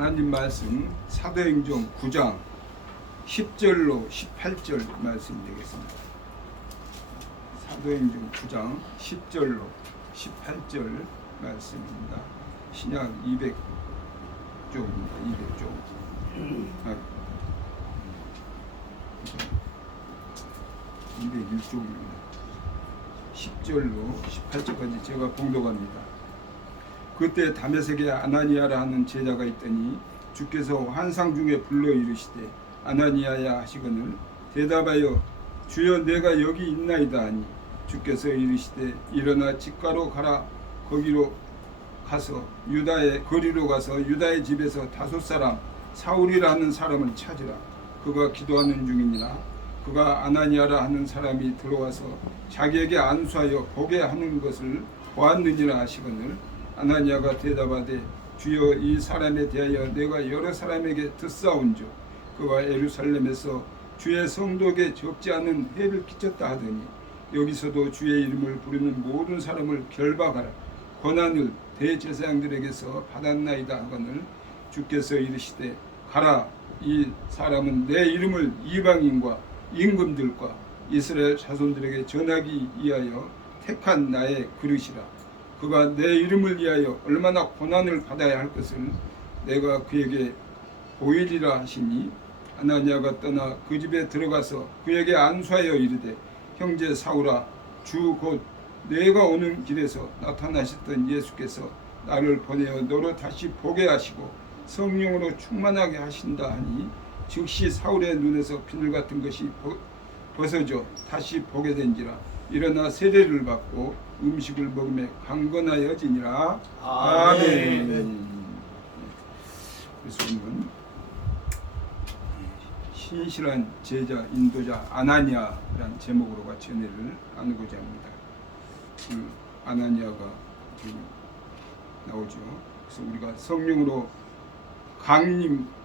하나님 말씀 사도행전 9장 10절로 18절 말씀 되겠습니다. 사도행전 9장 10절로 18절 말씀입니다. 신약 200쪽입니다. 200쪽. 201쪽입니다. 10절로 18절까지 제가 봉독합니다. 그때 다메섹에 아나니아라 하는 제자가 있더니 주께서 환상 중에 불러 이르시되 아나니아야 하시거늘 대답하여 주여 내가 여기 있나이다 하니 주께서 이르시되 일어나 직가로 가라. 거리로 가서 유다의 집에서 다섯 사람 사울이라 하는 사람을 찾으라. 그가 기도하는 중이니라. 그가 아나니아라 하는 사람이 들어와서 자기에게 안수하여 보게 하는 것을 보았느니라 하시거늘 아나니아가 대답하되 주여 이 사람에 대하여 내가 여러 사람에게 듣사온즉 그가 예루살렘에서 주의 성도에게 적지 않은 해를 끼쳤다 하더니 여기서도 주의 이름을 부르는 모든 사람을 결박하라. 권한을 대제사장들에게서 받았나이다 하거늘 주께서 이르시되 가라. 이 사람은 내 이름을 이방인과 임금들과 이스라엘 자손들에게 전하기 위하여 택한 나의 그릇이라. 그가 내 이름을 위하여 얼마나 고난을 받아야 할 것을 내가 그에게 보이리라 하시니 아나니아가 떠나 그 집에 들어가서 그에게 안수하여 이르되 형제 사울아 주 곧 내가 오는 길에서 나타나셨던 예수께서 나를 보내어 너로 다시 보게 하시고 성령으로 충만하게 하신다 하니 즉시 사울의 눈에서 비늘 같은 것이 벗어져 다시 보게 된지라. 일어나 세례를 받고 음식을 먹으며 강건하여지니라. 아멘. 그래서 오늘은 신실한 제자 인도자 아나니아라는 제목으로 같이 은혜를 나누고자 합니다. 아나니아가 나오죠. 그래서 우리가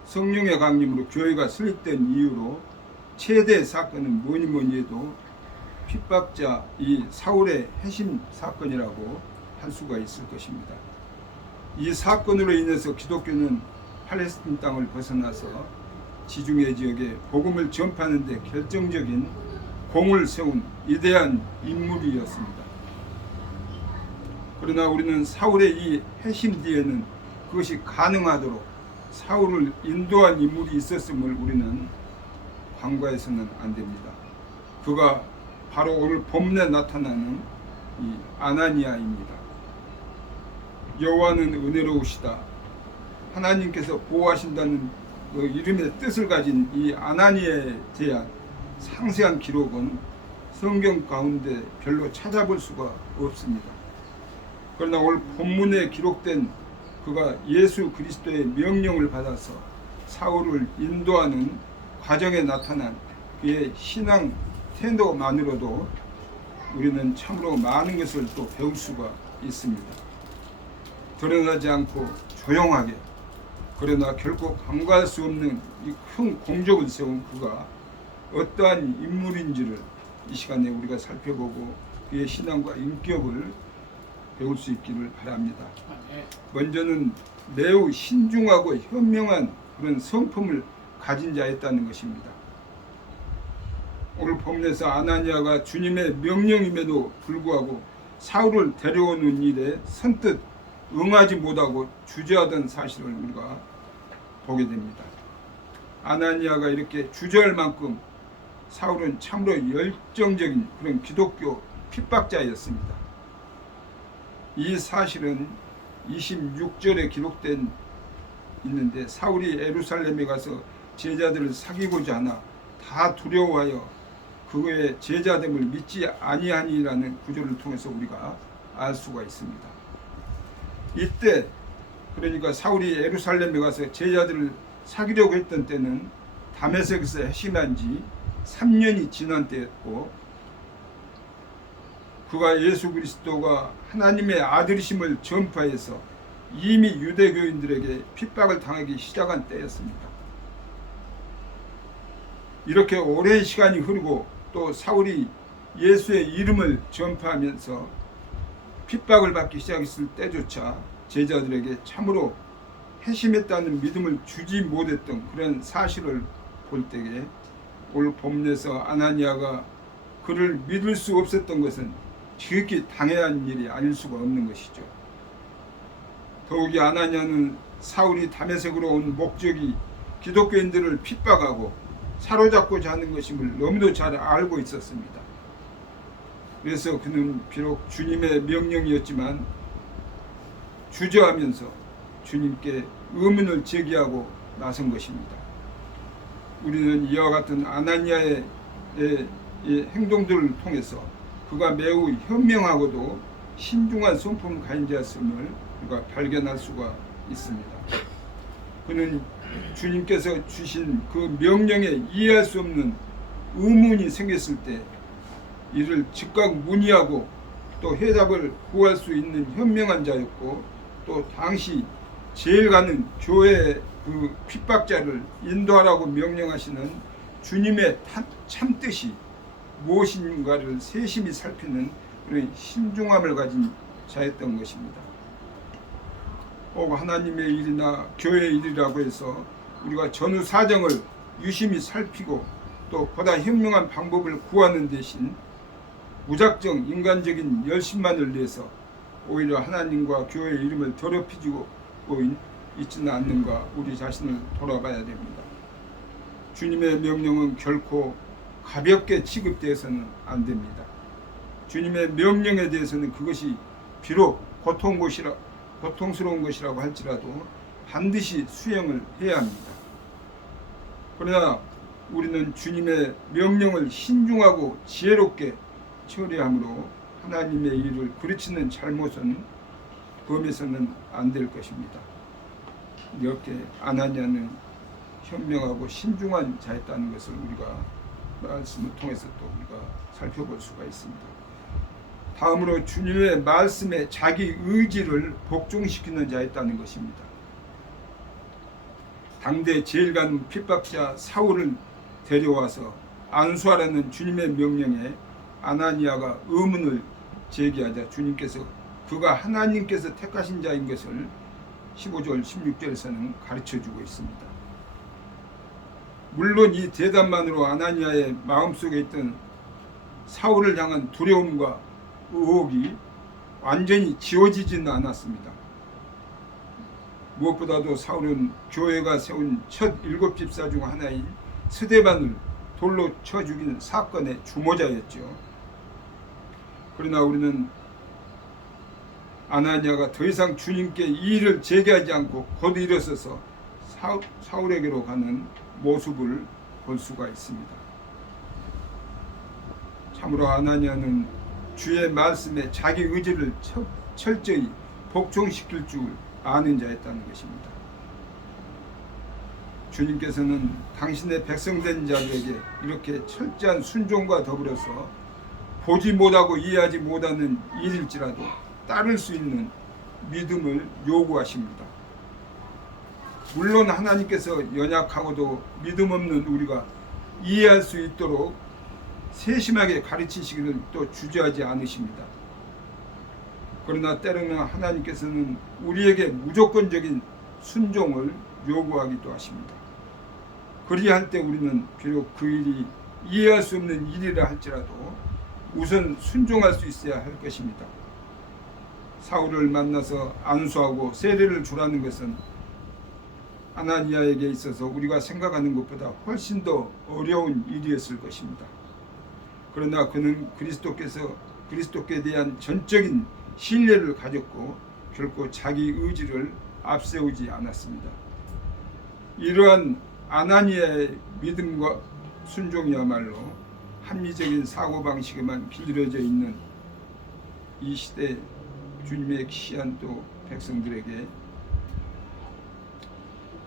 성령의 강림으로 교회가 설립된 이유로 최대 사건은 뭐니 해도 핍박자 이 사울의 해심 사건이라고 할 수가 있을 것입니다. 이 사건으로 인해서 기독교는 팔레스틴 땅을 벗어나서 지중해 지역에 복음을 전파하는 데 결정적인 공을 세운 위대한 인물이었습니다. 그러나 우리는 사울의 이 해심 뒤에는 그것이 가능하도록 사울을 인도한 인물이 있었음을 우리는 간과해서는 안 됩니다. 그가 바로 오늘 본문에 나타나는 이 아나니아입니다. 여호와는 은혜로우시다. 하나님께서 보호하신다는 그 이름의 뜻을 가진 이 아나니아에 대한 상세한 기록은 성경 가운데 별로 찾아볼 수가 없습니다. 그러나 오늘 본문에 기록된 그가 예수 그리스도의 명령을 받아서 사울을 인도하는 과정에 나타난 그의 신앙 태도만으로도 우리는 참으로 많은 것을 또 배울 수가 있습니다. 드러나지 않고 조용하게 그러나 결코 간과할 수 없는 이 큰 공적을 세운 그가 어떠한 인물인지를 이 시간에 우리가 살펴보고 그의 신앙과 인격을 배울 수 있기를 바랍니다. 먼저는 매우 신중하고 현명한 그런 성품을 가진 자였다는 것입니다. 오늘 본문에서 아나니아가 주님의 명령임에도 불구하고 사울을 데려오는 일에 선뜻 응하지 못하고 주저하던 사실을 우리가 보게 됩니다. 아나니아가 이렇게 주저할 만큼 사울은 참으로 열정적인 그런 기독교 핍박자였습니다. 이 사실은 26절에 기록된 있는데 사울이 예루살렘에 가서 제자들을 사귀고자 하나 다 두려워하여 그의 제자됨을 믿지 아니하니라는 구절을 통해서 우리가 알 수가 있습니다. 이때 그러니까 사울이 예루살렘에 가서 제자들을 사귀려고 했던 때는 다메섹에서 해심한 지 3년이 지난 때였고 그가 예수 그리스도가 하나님의 아들이심을 전파해서 이미 유대교인들에게 핍박을 당하기 시작한 때였습니다. 이렇게 오랜 시간이 흐르고 또 사울이 예수의 이름을 전파하면서 핍박을 받기 시작했을 때조차 제자들에게 참으로 회심했다는 믿음을 주지 못했던 그런 사실을 볼 때에 오늘 본문에서 아나니아가 그를 믿을 수 없었던 것은 지극히 당연한 일이 아닐 수가 없는 것이죠. 더욱이 아나니아는 사울이 다메섹으로 온 목적이 기독교인들을 핍박하고 사로잡고자 하는 것임을 너무도 잘 알고 있었습니다. 그래서 그는 비록 주님의 명령이었지만 주저하면서 주님께 의문을 제기하고 나선 것입니다. 우리는 이와 같은 아나니아의 행동들을 통해서 그가 매우 현명하고도 신중한 성품 가인자였음을 우리가 발견할 수가 있습니다. 그는 주님께서 주신 그 명령에 이해할 수 없는 의문이 생겼을 때 이를 즉각 문의하고 또 해답을 구할 수 있는 현명한 자였고, 또 당시 제일 가는 교회의 그 핍박자를 인도하라고 명령하시는 주님의 참뜻이 무엇인가를 세심히 살피는 그런 신중함을 가진 자였던 것입니다. 꼭 하나님의 일이나 교회의 일이라고 해서 우리가 전후 사정을 유심히 살피고 또 보다 현명한 방법을 구하는 대신 무작정 인간적인 열심만을 위해서 오히려 하나님과 교회의 이름을 더럽히고 있지는 않는가 우리 자신을 돌아봐야 됩니다. 주님의 명령은 결코 가볍게 취급되어서는 안 됩니다. 주님의 명령에 대해서는 그것이 비록 고통스러운 것이라고 할지라도 반드시 수행을 해야 합니다. 그러나 우리는 주님의 명령을 신중하고 지혜롭게 처리함으로 하나님의 일을 그르치는 잘못은 범해서는 안 될 것입니다. 이렇게 아나니아는 현명하고 신중한 자였다는 것을 우리가 말씀을 통해서 또 우리가 살펴볼 수가 있습니다. 다음으로 주님의 말씀에 자기 의지를 복종시키는 자였다는 것입니다. 당대 제일 간 핍박자 사울을 데려와서 안수하라는 주님의 명령에 아나니아가 의문을 제기하자 주님께서 그가 하나님께서 택하신 자인 것을 15절 16절에서는 가르쳐주고 있습니다. 물론 이 대답만으로 아나니아의 마음속에 있던 사울을 향한 두려움과 의혹이 완전히 지워지지는 않았습니다. 무엇보다도 사울은 교회가 세운 첫 7집사 중 하나인 스데반을 돌로 쳐 죽인 사건의 주모자였죠. 그러나 우리는 아나니아가 더 이상 주님께 이 일을 제기하지 않고 곧 일어서서 사울에게로 가는 모습을 볼 수가 있습니다. 참으로 아나니아는 주의 말씀에 자기 의지를 철저히 복종시킬 줄 아는 자였다는 것입니다. 주님께서는 당신의 백성된 자들에게 이렇게 철저한 순종과 더불어서 보지 못하고 이해하지 못하는 일일지라도 따를 수 있는 믿음을 요구하십니다. 물론 하나님께서 연약하고도 믿음 없는 우리가 이해할 수 있도록 세심하게 가르치시기를 또 주저하지 않으십니다. 그러나 때로는 하나님께서는 우리에게 무조건적인 순종을 요구하기도 하십니다. 그리할 때 우리는 비록 그 일이 이해할 수 없는 일이라 할지라도 우선 순종할 수 있어야 할 것입니다. 사울을 만나서 안수하고 세례를 주라는 것은 아나니아에게 있어서 우리가 생각하는 것보다 훨씬 더 어려운 일이었을 것입니다. 그러나 그는 그리스도께 대한 전적인 신뢰를 가졌고 결코 자기 의지를 앞세우지 않았습니다. 이러한 아나니아의 믿음과 순종이야말로 합리적인 사고방식에만 길들여져 있는 이 시대 주님의 귀한 또 백성들에게,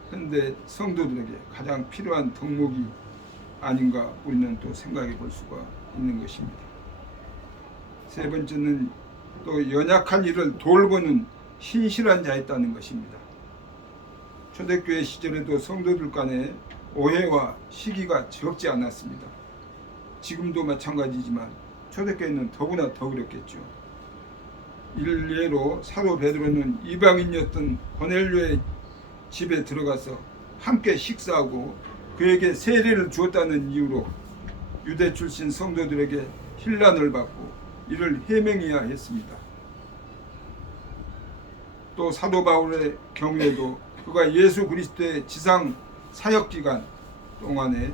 현대 성도들에게 가장 필요한 덕목이 아닌가 우리는 또 생각해 볼 수가 있는 것입니다. 세 번째는 또 연약한 이를 돌보는 신실한 자였다는 것입니다. 초대교회 시절에도 성도들 간에 오해와 시기가 적지 않았습니다. 지금도 마찬가지지만 초대교회는 더구나 더 그랬겠죠. 일례로 사도 베드로는 이방인이었던 고넬료의 집에 들어가서 함께 식사하고 그에게 세례를 주었다는 이유로 유대 출신 성도들에게 힐난을 받고 이를 해명해야 했습니다. 또 사도 바울의 경우에도 그가 예수 그리스도의 지상 사역 기간 동안에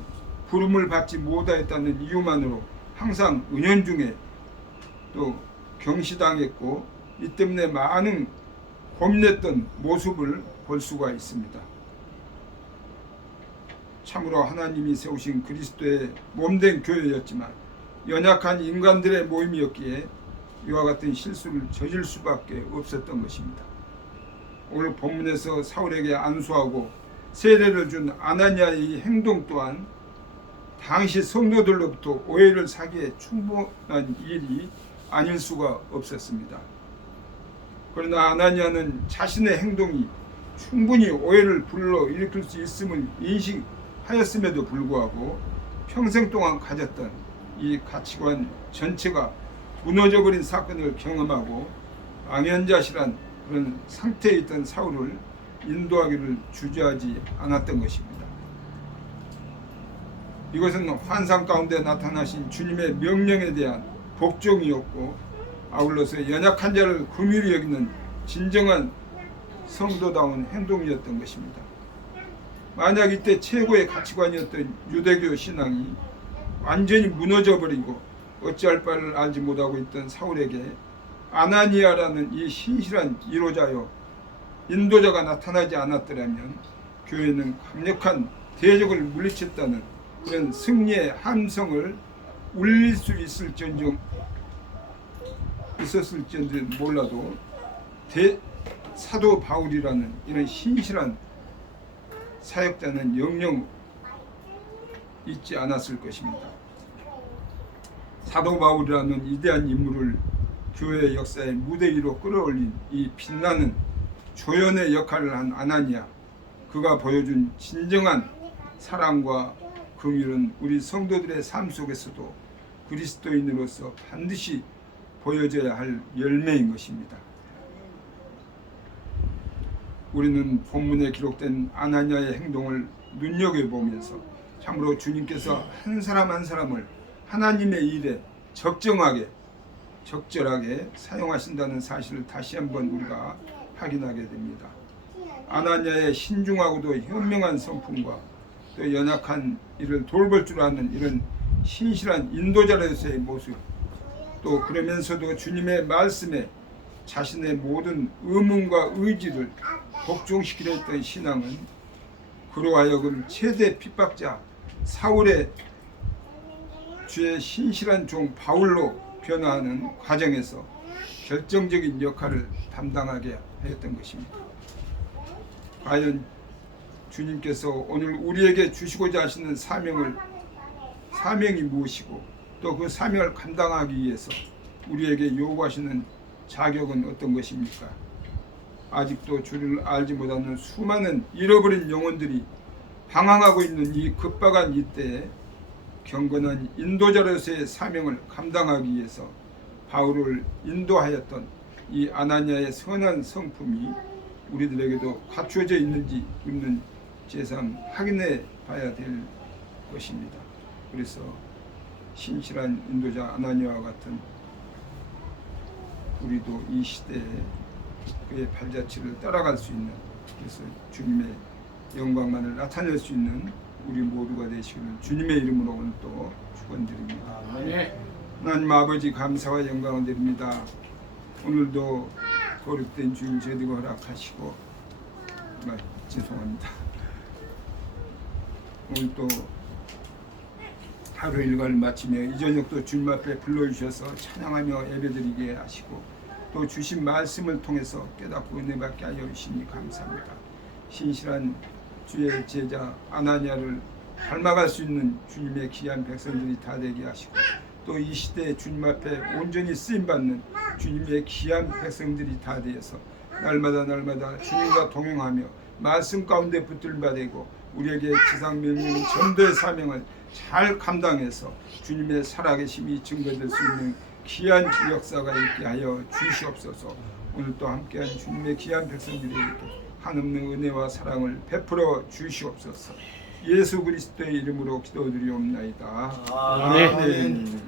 부름을 받지 못하였다는 이유만으로 항상 은연중에 또 경시당했고 이 때문에 많은 고민했던 모습을 볼 수가 있습니다. 참으로 하나님이 세우신 그리스도의 몸된 교회였지만 연약한 인간들의 모임이었기에 이와 같은 실수를 저질 수밖에 없었던 것입니다. 오늘 본문에서 사울에게 안수하고 세례를 준 아나니아의 행동 또한 당시 성도들로부터 오해를 사기에 충분한 일이 아닐 수가 없었습니다. 그러나 아나니아는 자신의 행동이 충분히 오해를 불러일으킬 수 있음을 인식하였음에도 불구하고 평생 동안 가졌던 이 가치관 전체가 무너져버린 사건을 경험하고 망연자실한 그런 상태에 있던 사울을 인도하기를 주저하지 않았던 것입니다. 이것은 환상 가운데 나타나신 주님의 명령에 대한 복종이었고 아울러서 연약한 자를 긍휼히 여기는 진정한 성도다운 행동이었던 것입니다. 만약 이때 최고의 가치관이었던 유대교 신앙이 완전히 무너져버리고 어찌할 바를 알지 못하고 있던 사울에게 아나니아라는 이 신실한 이로자요 인도자가 나타나지 않았더라면 교회는 강력한 대적을 물리쳤다는 그런 승리의 함성을 울릴 수 있었을지언정 몰라도 사도 바울이라는 이런 신실한 사역자는 영영 잊지 않았을 것입니다. 사도 바울이라는 위대한 인물을 교회 역사의 무대 위로 끌어올린 이 빛나는 조연의 역할을 한 아나니아, 그가 보여준 진정한 사랑과 긍휼은 우리 성도들의 삶 속에서도 그리스도인으로서 반드시 보여져야 할 열매인 것입니다. 우리는 본문에 기록된 아나니아의 행동을 눈여겨보면서 참으로 주님께서 한 사람 한 사람을 하나님의 일에 적절하게 사용하신다는 사실을 다시 한번 우리가 확인하게 됩니다. 아나니아의 신중하고도 현명한 성품과 또 연약한 이를 돌볼 줄 아는 이런 신실한 인도자로서의 모습, 또 그러면서도 주님의 말씀에 자신의 모든 의문과 의지를 복종시키려 했던 신앙은 그로 하여금 최대 핍박자 사울의 주의 신실한 종 바울로 변화하는 과정에서 결정적인 역할을 담당하게 하였던 것입니다. 과연 주님께서 오늘 우리에게 주시고자 하시는 사명이 무엇이고 또 그 사명을 감당하기 위해서 우리에게 요구하시는 자격은 어떤 것입니까? 아직도 주를 알지 못하는 수많은 잃어버린 영혼들이 방황하고 있는 이 급박한 이때에 경건한 인도자로서의 사명을 감당하기 위해서 바울을 인도하였던 이 아나니아의 선한 성품이 우리들에게도 갖추어져 있는지 우리는 제삼 확인해 봐야 될 것입니다. 그래서 신실한 인도자 아나니아와 같은 우리도 이 시대에 그의 발자취를 따라갈 수 있는, 그래서 주님의 영광만을 나타낼 수 있는 우리 모두가 되시기를 주님의 이름으로 오늘 또 축원드립니다. 하나님 아버지 감사와 영광을 드립니다. 오늘도 거룩된 주일 제대로 허락하시고 죄송합니다. 오늘 또 하루 일과를 마치며 이 저녁도 주님 앞에 불러주셔서 찬양하며 예배드리게 하시고 또 주신 말씀을 통해서 깨닫고 은혜받게 하여 주시니 감사합니다. 신실한 주의 제자 아나니아를 닮아갈 수 있는 주님의 귀한 백성들이 다 되게 하시고 또 이 시대에 주님 앞에 온전히 쓰임받는 주님의 귀한 백성들이 다 되어서 날마다 주님과 동행하며 말씀 가운데 붙들바 되고 우리에게 지상 명령 전도의 사명을 잘 감당해서 주님의 살아계심이 증거될 수 있는 귀한 역사가 있게 하여 주시옵소서. 오늘 또 함께한 주님의 귀한 백성들이 이렇게 한없는 은혜와 사랑을 베풀어 주시옵소서. 예수 그리스도의 이름으로 기도드리옵나이다. 아멘. 아멘.